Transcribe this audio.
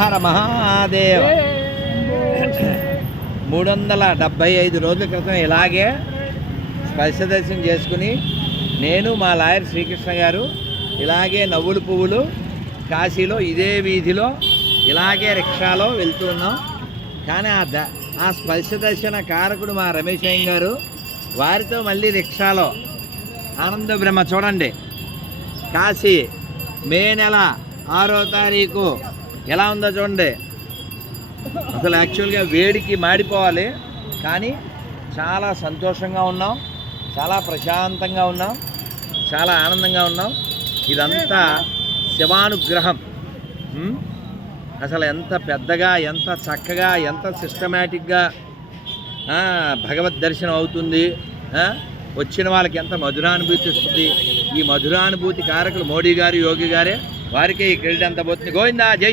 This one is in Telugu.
హర మహాదేవ. మూడు వందల డెబ్భై ఐదు రోజుల క్రితం ఇలాగే స్పర్శ దర్శనం చేసుకుని నేను మా లాయర్ శ్రీకృష్ణ గారు ఇలాగే నవ్వులు పువ్వులు కాశీలో ఇదే వీధిలో ఇలాగే రిక్షాలో వెళ్తున్నాం కానీ ఆ ద ఆ స్పర్శ దర్శన కారకుడు మా రమేష్ అయ్య గారు వారితో మళ్ళీ రిక్షాలో ఆనంద బ్రహ్మ చూడండి. కాశీ మే నెల ఆరో తారీఖు ఎలా ఉందో చూడండి. అసలు యాక్చువల్గా వేడికి మాడిపోవాలి. కానీ చాలా సంతోషంగా ఉన్నాం. చాలా ప్రశాంతంగా ఉన్నాం. చాలా ఆనందంగా ఉన్నాం. ఇదంతా శివానుగ్రహం. అసలు ఎంత పెద్దగా ఎంత చక్కగా ఎంత సిస్టమేటిక్గా భగవద్ దర్శనం అవుతుంది. వచ్చిన వాళ్ళకి ఎంత మధురానుభూతి ఇస్తుంది ఈ మధురానుభూతి కారకులు మోడీ గారు యోగి గారే వారికే ఈ క్రెడిట్ అంత పోతుంది. గోవిందా జై